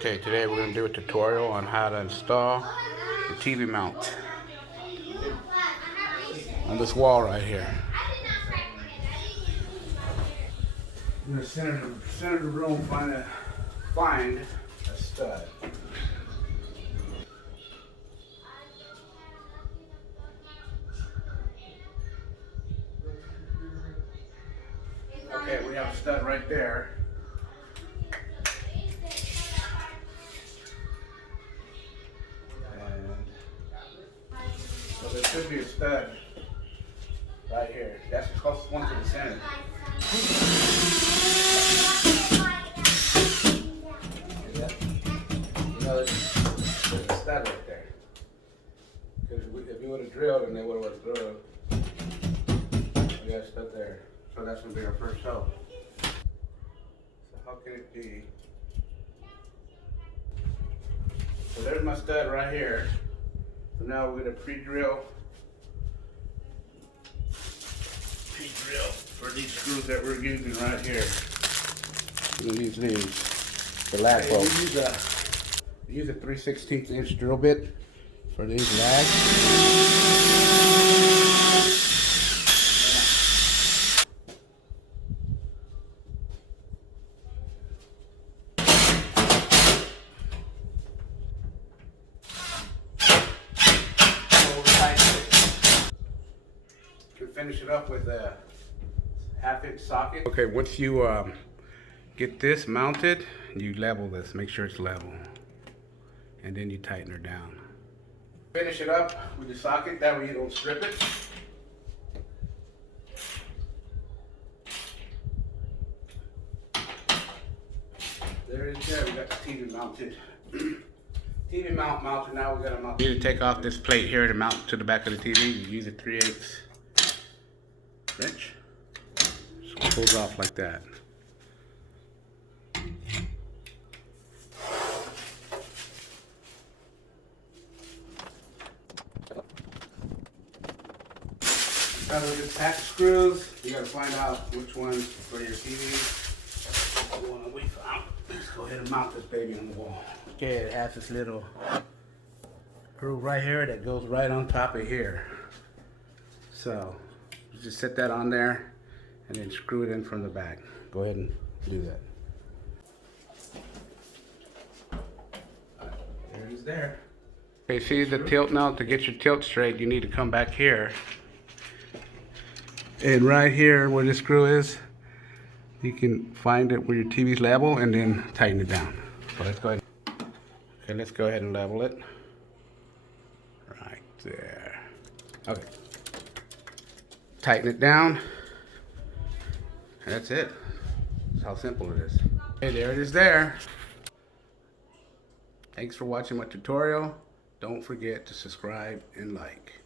Okay, today we're going to do a tutorial on how to install the TV mount on this wall right here. In the center of the room, find a stud. Okay, we have a stud right there. So there should be a stud right here. That's the closest one to the center. You know, there's a stud right there. Because if you would have drilled and they would have drilled, we got a stud there. So that's going to be our first hoe. So how can it be? So there's my stud right here. So now we're going to pre-drill for these screws that we're using right here. We're going to use these, the lag bolts. We use a 3/16 inch drill bit for these lags. Finish it up with a 1/2 inch socket. Okay, once you get this mounted, you level this, make sure it's level, and then you tighten her down. Finish it up with the socket, that way you don't strip it. There it is, there, we got the TV mounted. TV mount mounted, now we got to mount. You need to take off this plate here to mount to the back of the TV. You use a 3/8 wrench. So it pulls off like that. Now with this pack of screws, you gotta find out which one's for your TV. The one that we found. Let's go ahead and mount this baby on the wall. Okay, it has this little groove right here that goes right on top of here. So just set that on there and then screw it in from the back. Go ahead and do that. Right, there it is there. Okay, see the tilt now? To get your tilt straight, you need to come back here. And right here where the screw is, you can find it where your TV's level and then tighten it down. So let's go ahead. Okay, let's go ahead and level it. Right there. Okay. Tighten it down. And that's it. That's how simple it is. Okay, there it is there. Thanks for watching my tutorial. Don't forget to subscribe and like.